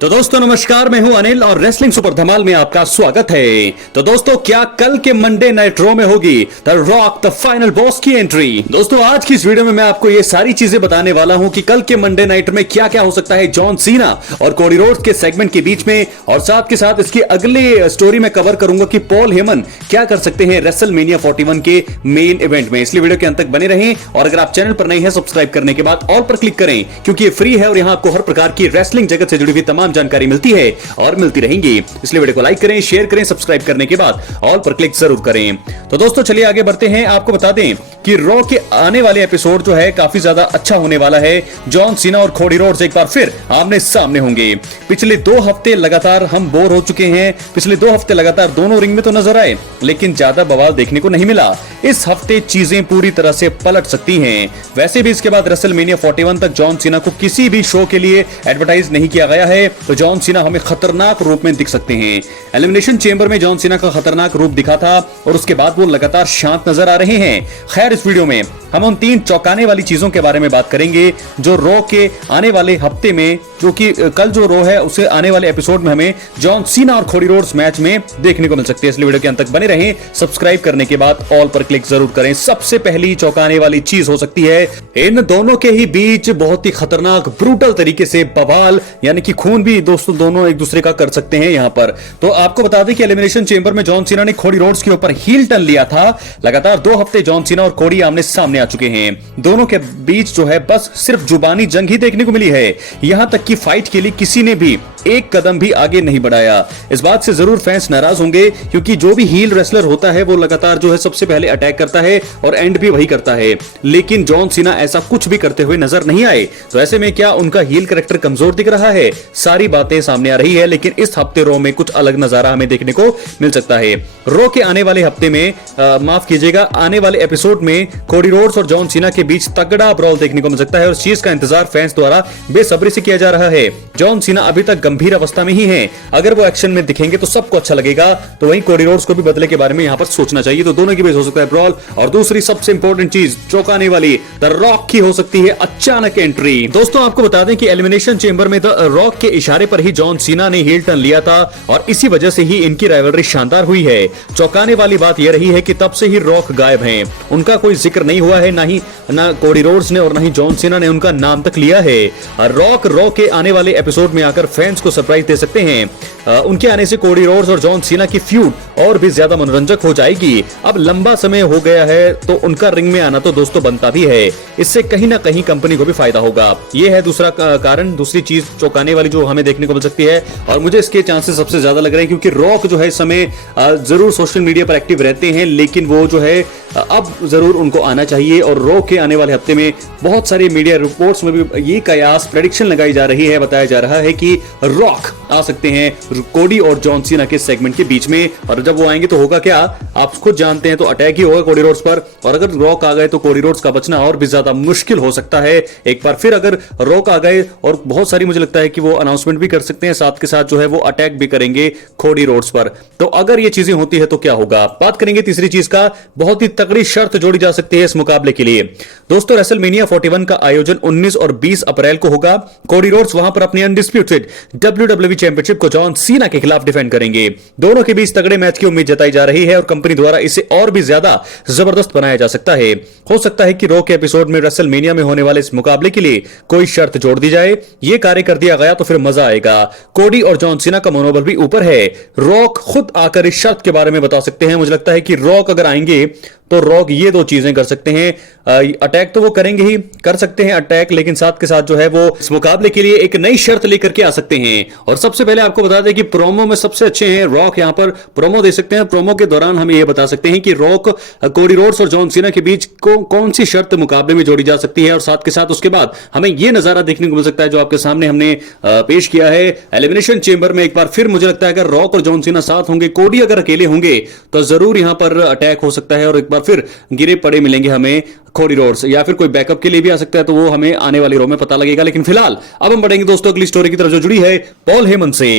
तो दोस्तों नमस्कार, मैं हूं अनिल और रेसलिंग सुपर धमाल में आपका स्वागत है। तो दोस्तों क्या कल के मंडे नाइट रॉ में होगी the rock the final boss की एंट्री। दोस्तों आज की इस वीडियो में मैं आपको ये सारी चीजें बताने वाला हूं कि कल के मंडे नाइट में क्या क्या हो सकता है जॉन सीना और कोडी रोड्स के सेगमेंट के बीच में, और साथ के साथ इसकी अगले स्टोरी में कवर करूंगा कि पॉल हेमन क्या कर सकते हैं रेसलमेनिया 41 के मेन इवेंट में। इसलिए वीडियो के अंत तक बने रहें और अगर आप चैनल पर नए हैं सब्सक्राइब करने के बाद ऑल पर क्लिक करें, क्योंकि ये फ्री है और यहां आपको हर प्रकार की रेसलिंग जगत से जुड़ी हुई तमाम जानकारी मिलती है और मिलती रहेंगी। इसलिए वीडियो को लाइक करें, शेयर करें, सब्सक्राइब करने के बाद ऑल पर क्लिक जरूर करें। तो दोस्तों चलिए आगे बढ़ते हैं। आपको बता दें कि रॉ के आने वाले एपिसोड जो है काफी ज्यादा अच्छा होने वाला है। जॉन सीना और कोडी रोड्स एक बार फिर आमने सामने होंगे। पिछले 2 हफ्ते लगातार हम बोर हो चुके हैं। पिछले 2 हफ्ते लगातार दोनों रिंग में तो नजर आए, लेकिन ज्यादा बवाल देखने को नहीं मिला। इस हफ्ते चीजें पूरी तरह से पलट सकती हैं। वैसे भी इसके बाद रेसलमेनिया 41 तक जॉन सीना को किसी भी शो के लिए एडवर्टाइज नहीं किया गया है, तो जॉन सीना हमें खतरनाक रूप में दिख सकते हैं। एलिमिनेशन चेंबर में जॉन सीना का खतरनाक रूप दिखा था और उसके बाद वो लगातार शांत नजर आ रहे हैं। खैर इस वीडियो में हम उन 3 चौंकाने वाली चीजों के बारे में बात करेंगे जो रॉ के आने वाले हफ्ते में, जो कि कल जो रॉ है उसे आने वाले एपिसोड में हमें जॉन सीना और कोडी रोड्स मैच में देखने को मिल सकती है। इसलिए वीडियो के अंत तक बने रहें, सब्सक्राइब करने के बाद ऑल पर क्लिक जरूर करें। सबसे पहली चौंकाने वाली चीज हो सकती है इन दोनों के ही बीच बहुत ही खतरनाक ब्रूटल तरीके से बवाल, यानी कि खून भी दोस्तों दोनों एक दूसरे का कर सकते हैं यहां पर। तो आपको बता दें कि एलिमिनेशन चेंबर में जॉन सीना ने कोडी रोड्स के ऊपर हील टर्न लिया था। लगातार 2 हफ्ते जॉन सीना और कोडी आमने सामने आ चुके हैं। दोनों के बीच जो है बस सिर्फ जुबानी जंग ही देखने को मिली है। यहां तक कि फाइट के लिए किसी ने भी एक कदम भी आगे नहीं बढ़ाया। इस बात से जरूर फैंस नाराज होंगे, क्योंकि जो भी हील रेसलर होता है वो लगातार जो है सबसे पहले अटैक करता है और एंड भी वही करता है। लेकिन जॉन सीना ऐसा कुछ भी करते हुए नजर नहीं आए। तो ऐसे में क्या उनका हील कैरेक्टर कमजोर दिख रहा है? सारी बातें सामने आ रही है, लेकिन इस हफ्ते रॉ में कुछ अलग नजारा हमें देखने को मिल सकता है। रॉ के आने वाले हफ्ते में माफ कीजिएगा, आने वाले एपिसोड में कोडी रोड्स और जॉन सीना के बीच तगड़ा ब्रॉल देखने को मिल सकता है और इस चीज का इंतजार फैंस द्वारा बेसब्री से किया जा रहा है। जॉन सीना अभी तक गंभीर अवस्था में ही हैं। अगर वो एक्शन में दिखेंगे तो सबको अच्छा लगेगा। तो वहीं कोडी रोड्स को भी बदले के बारे में यहां पर सोचना चाहिए। तो दोनों के बीच हो सकता है ब्रॉल। और दूसरी सबसे इंपॉर्टेंट चीज चौंकाने वाली, द रॉक की हो सकती है अचानक एंट्री। दोस्तों आपको बता दें कि एलिमिनेशन चेंबर में द रॉक के इशारे पर ही जॉन सीना ने हील टर्न लिया था और इसी वजह से ही इनकी राइवलरी शानदार हुई है। चौंकाने वाली बात यह रही है कि तब से ही रॉक गायब हैं। उनका कोई जिक्र नहीं हुआ है, ना कोडी रोड्स ने और ना ही जॉन सीना ने उनका नाम तक लिया है। रॉक रॉ के आने वाले एपिसोड में आकर फैंस को सरप्राइज दे सकते हैं। उनके आने से कोडी रोड्स और जॉन सीना की फ्यूड और भी ज्यादा मनोरंजक हो जाएगी। अब लंबा समय हो गया है तो उनका रिंग में आना तो दोस्तों बनता भी है। इससे कहीं ना कहीं कंपनी को भी फायदा होगा। यह है दूसरा कारण, दूसरी चीज चौंकाने वाली जो हमें देखने को मिल सकती है। और मुझे इसके चांसेस सबसे ज्यादा लग रहे हैं, क्योंकि रॉक जो है इस समय जरूर सोशल मीडिया पर एक्टिव रहते हैं, लेकिन वो जो है अब जरूर उनको आना चाहिए। और रॉ के आने वाले हफ्ते में बहुत सारे मीडिया रिपोर्ट्स में भी ये कयास प्रेडिक्शन लगाई जा रही है, बताया जा रहा है कि रॉक आ सकते हैं कोडी और जॉन सीना के सेगमेंट के बीच में। और जब वो आएंगे तो होगा क्या, आप खुद जानते हैं, तो अटैक ही होगा कोडी रोड्स पर। और अगर रॉक आ गए तो कोडी रोड्स का बचना और भी ज्यादा मुश्किल हो सकता है। एक बार फिर अगर रॉक आ गए, और बहुत सारी मुझे लगता है कि वो अनाउंसमेंट भी कर सकते हैं, साथ के साथ जो है वो अटैक भी करेंगे कोडी रोड्स पर। तो अगर ये चीजें होती है तो क्या होगा। बात करेंगे तीसरी चीज का। बहुत ही तगड़ी शर्त जोड़ी जा सकती है इस मुकाबले के लिए। दोस्तों रेसलमेनिया 41 का आयोजन 19 और 20 अप्रैल को होगा। कोडी रोड्स वहां पर अपनी अनडिस्प्यूटेड WWE चैंपियनशिप को जॉन सीना के खिलाफ डिफेंड करेंगे। दोनों के बीच तगड़े मैच की उम्मीद जताई जा रही है और कंपनी द्वारा इसे और भी ज्यादा जबरदस्त बनाया जा सकता है। हो सकता है कि रॉ के एपिसोड में रेसलमेनिया में होने वाले इस मुकाबले के लिए कोई शर्त जोड़ दी जाए। यह कार्य कर दिया गया तो फिर मजा आएगा। कोडी और जॉन सीना का मनोबल भी ऊपर है। रॉक खुद आकर इस शर्त के बारे में बता सकते हैं। मुझे लगता है कि रॉक अगर आएंगे तो रॉक ये 2 चीजें कर सकते हैं। अटैक तो वो करेंगे ही, कर सकते हैं अटैक, लेकिन साथ के साथ जो है वो इस मुकाबले के लिए एक नई शर्त लेकर के आ सकते हैं। और सबसे पहले आपको बता दें कि प्रोमो में सबसे अच्छे हैं रॉक। यहां पर प्रोमो दे सकते हैं। प्रोमो के दौरान हम ये बता सकते हैं कि रॉक कोडी रोड्स और जॉन सीना के बीच कौन सी शर्त मुकाबले में जोड़ी जा सकती है। और साथ के साथ उसके बाद हमें यह नजारा देखने को मिल सकता है जो आपके सामने हमने पेश किया है। एलिमिनेशन चेंबर में एक बार फिर मुझे लगता है अगर रॉक और जॉन सीना साथ होंगे, कोडी अगर अकेले होंगे, तो जरूर यहां पर अटैक हो सकता है और एक बार फिर गिरे पड़े मिलेंगे हमें कोडी रोड्स, या फिर कोई बैकअप के लिए भी आ सकता है, तो वो हमें आने वाली रो में पता लगेगा। लेकिन फिलहाल अब हम बढ़ेंगे दोस्तों अगली स्टोरी की तरफ जो जुड़ी है पॉल हेमन से।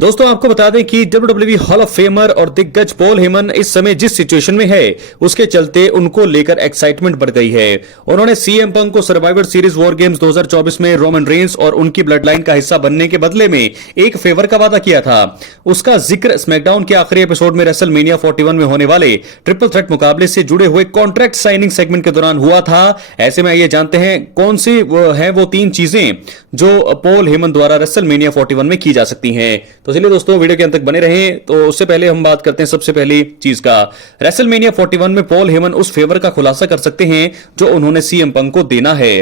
दोस्तों आपको बता दें कि WWE हॉल ऑफ फेमर और दिग्गज पॉल हेमन इस समय जिस सिचुएशन में है उसके चलते उनको लेकर एक्साइटमेंट बढ़ गई है। उन्होंने सीएम पंक को सर्वाइवर सीरीज वॉर गेम्स 2024 में रोमन रेंस और उनकी ब्लड लाइन का हिस्सा बनने के बदले में एक फेवर का वादा किया था। उसका जिक्र स्मैकडाउन के आखिरी एपिसोड में रेसलमेनिया 41 में होने वाले ट्रिपल थ्रेट मुकाबले से जुड़े हुए कॉन्ट्रैक्ट साइनिंग सेगमेंट के दौरान हुआ था। ऐसे में ये जानते हैं कौन सी है वो 3 चीजें जो पॉल हेमन द्वारा रेसलमेनिया 41 में की जा सकती हैं। तो चलिए दोस्तों वीडियो के अंत तक बने रहें। तो उससे पहले हम बात करते हैं सबसे पहली चीज का। रेसलमेनिया 41 में पॉल हेमन उस फेवर का खुलासा कर सकते हैं जो उन्होंने सीएम पंक को देना है।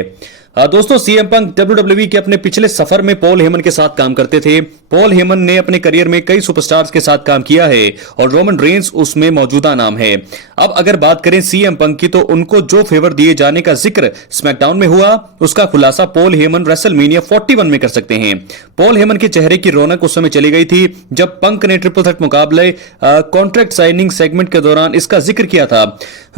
दोस्तों सीएम पंक WWE के अपने पिछले सफर में पॉल हेमन के साथ काम करते थे। पॉल हेमन ने अपने करियर में कई सुपरस्टार्स के साथ काम किया है और रोमन रेंस उसमें मौजूदा नाम है। अब अगर बात करें सीएम पंक की, तो उनको जो फेवर दिए जाने का जिक्र स्मैकडाउन में हुआ उसका खुलासा पॉल हेमन रेसलमेनिया 41 में कर सकते हैं। पॉल हेमन के चेहरे की रौनक उस समय चली गई थी जब पंक ने ट्रिपल थ्रेट मुकाबले कॉन्ट्रैक्ट साइनिंग सेगमेंट के दौरान इसका जिक्र किया था।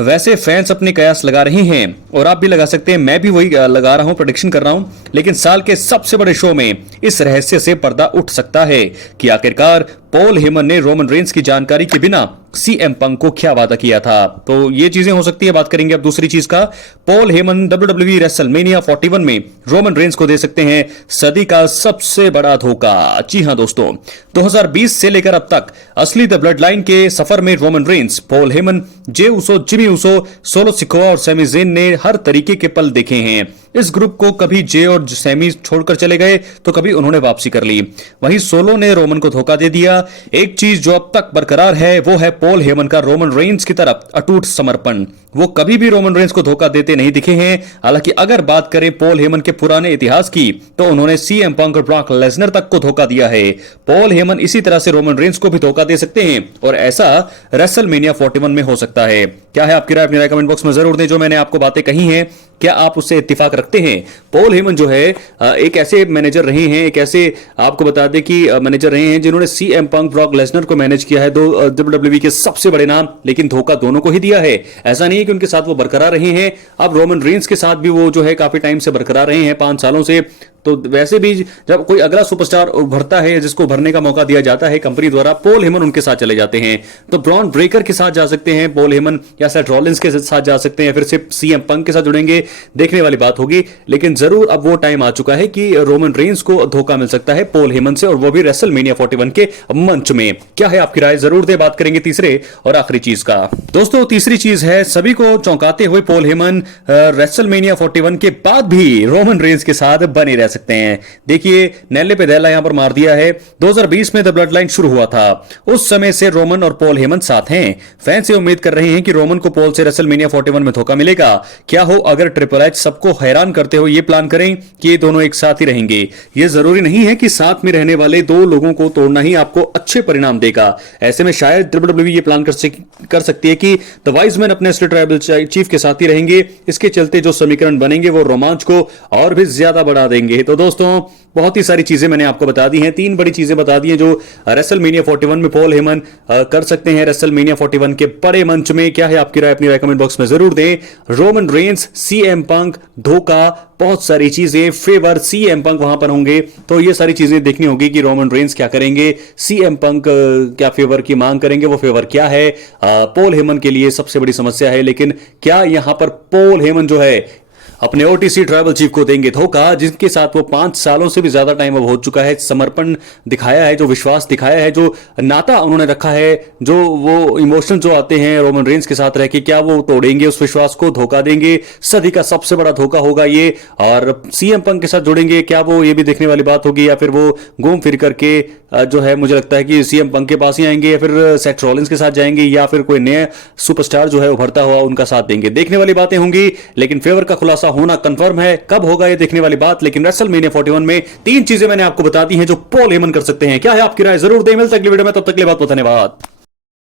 वैसे फैंस अपने कयास लगा रहे हैं और आप भी लगा सकते हैं, मैं भी वही लगा रहा हूं, प्रेडिक्शन कर रहा हूं। लेकिन साल के सबसे बड़े शो में इस रहस्य से पर्दा उठ सकता है कि आखिरकार पॉल हेमन ने रोमन रेंस की जानकारी के बिना सीएम पंक को क्या वादा किया था। तो ये चीजें हो सकती है। बात करेंगे अब दूसरी चीज का। पॉल हेमन WWE रेसलमेनिया 41 में रोमन रेंस को दे सकते हैं सदी का सबसे बड़ा धोखा। जी हां दोस्तों, 2020 से लेकर अब तक असली द ब्लड लाइन के सफर में रोमन रेंस, पॉल हेमन, जे उसो, जिमी उसो, सोलो सिकोआ और सैमी ज़ेन ने हर तरीके के पल देखे हैं। इस ग्रुप को कभी जे और सैमी छोड़कर चले गए तो कभी उन्होंने वापसी कर ली। वहीं सोलो ने रोमन को धोखा दे दिया। एक चीज जो अब तक बरकरार है वो है पॉल हेमन का रोमन रेंस की तरफ अटूट समर्पण। वो कभी भी रोमन रेंस को धोखा देते नहीं दिखे हैं। हालांकि अगर बात करें पॉल हेमन के पुराने इतिहास की, तो उन्होंने सीएम पंक और ब्रॉक लेसनर तक को धोखा दिया है। पॉल हेमन इसी तरह से रोमन रेंस को भी धोखा दे सकते हैं और ऐसा रेसलमेनिया 41 में हो सकता है। क्या है आपकी राय? अपनी राय कमेंट बॉक्स में जरूर दें। जो मैंने आपको बातें कही हैं, क्या आप उससे इत्तेफाक रखते हैं? पॉल हेमन जो है एक ऐसे मैनेजर रहे हैं, एक ऐसे आपको बता दें कि मैनेजर रहे हैं जिन्होंने सीएम पंक, ब्रॉक लेसनर को मैनेज किया है, दो WWE के सबसे बड़े नाम, लेकिन धोखा दोनों को ही दिया है। ऐसा नहीं है कि उनके साथ वो बरकरार रहे हैं। अब रोमन रेंस के साथ भी वो जो है काफी टाइम से बरकरार रहे हैं, 5 सालों से। तो वैसे भी जब कोई अगला सुपरस्टार उभरता है, जिसको भरने का मौका दिया जाता है कंपनी द्वारा, पॉल हेमन उनके साथ चले जाते हैं। तो ब्रॉन ब्रेकर के साथ जा सकते हैं पॉल हेमन, या सेथ रॉलिंस के साथ जा सकते हैं, फिर से सीएम पंक के साथ जुड़ेंगे, देखने वाली बात होगी। लेकिन जरूर अब वो टाइम आ चुका है कि रोमन रेंस को धोखा मिल सकता है पॉल हेमन से, और वो भी रेसलमेनिया 41 के मंच में। क्या है आपकी राय? जरूर दे। बात करेंगे तीसरे और आखिरी चीज का। दोस्तों तीसरी चीज है, सभी को चौंकाते हुए पॉल हेमन रेसलमेनिया 41 के बाद भी रोमन रेंस के साथ बने रह सकते हैं। देखिए नेल्ले पे दैला यहां पर मार दिया है। 2020 में द ब्लड लाइन शुरू हुआ था, उस समय से रोमन और पॉल हेमन साथ हैं। फैंस ये उम्मीद कर रहे हैं कि रोमन को पॉल से रेसलमेनिया 41 में धोखा मिलेगा। क्या हो अगर ट्रिपल एच सबको हैरान करते हुए ये प्लान करें कि ये दोनों एक साथ ही रहेंगे। ये जरूरी नहीं है कि साथ में रहने वाले 2 लोगों को तोड़ना ही आपको अच्छे परिणाम देगा। ऐसे में शायद WWE ये प्लान कर सकती है कि द वाइज मैन अपने असली ट्राइबल चीफ के साथ ही रहेंगे। इसके चलते जो समीकरण बनेंगे वो रोमांच को और भी ज्यादा बढ़ा देंगे। तो दोस्तों बहुत ही सारी चीजें मैंने आपको बता दी हैं, 3 बड़ी चीजें बता दी हैं जो रेसलमेनिया 41 में पॉल हेमन कर सकते हैं रेसलमेनिया 41 के बड़े मंच में। क्या है आपकी राय? अपनी राय कमेंट बॉक्स में जरूर दें। रोमन रेंस, सीएम पंक, धोखा, बहुत सारी चीजें, फेवर, सीएम पंक वहां पर होंगे, तो ये सारी चीजें देखनी होगी कि रोमन रेंस क्या करेंगे, सीएम पंक क्या फेवर की मांग करेंगे, वो फेवर क्या है। पॉल हेमन के लिए सबसे बड़ी समस्या है, लेकिन क्या यहां पर पॉल हेमन जो है अपने ओटीसी ट्राइबल चीफ को देंगे धोखा, जिसके साथ वो 5 सालों से भी ज्यादा टाइम अब हो चुका है, समर्पण दिखाया है, जो विश्वास दिखाया है, जो नाता उन्होंने रखा है, जो वो इमोशन जो आते हैं रोमन रेंस के साथ रह के, क्या वो तोड़ेंगे उस विश्वास को, धोखा देंगे? सदी का सबसे बड़ा धोखा होगा ये। और सीएम पंक के साथ जुड़ेंगे, क्या वो? ये भी देखने वाली बात होगी। या फिर वो घूम फिर करके जो है मुझे लगता है कि सीएम पंक के पास ही आएंगे, या फिर सेथ रॉलिंस के साथ जाएंगे, या फिर कोई नया सुपरस्टार जो है उभरता हुआ उनका साथ देंगे। देखने वाली बातें होंगी, लेकिन फेवर का खुलासा होना कंफर्म है। कब होगा ये देखने वाली बात। लेकिन रेसलमेनिया 41 में 3 चीजें मैंने आपको बता दी हैं जो पॉल हेमन कर सकते हैं। क्या है आपकी राय? जरूर दें। मिलते हैं अगली वीडियो में, तब तक के लिए बहुत बहुत धन्यवाद।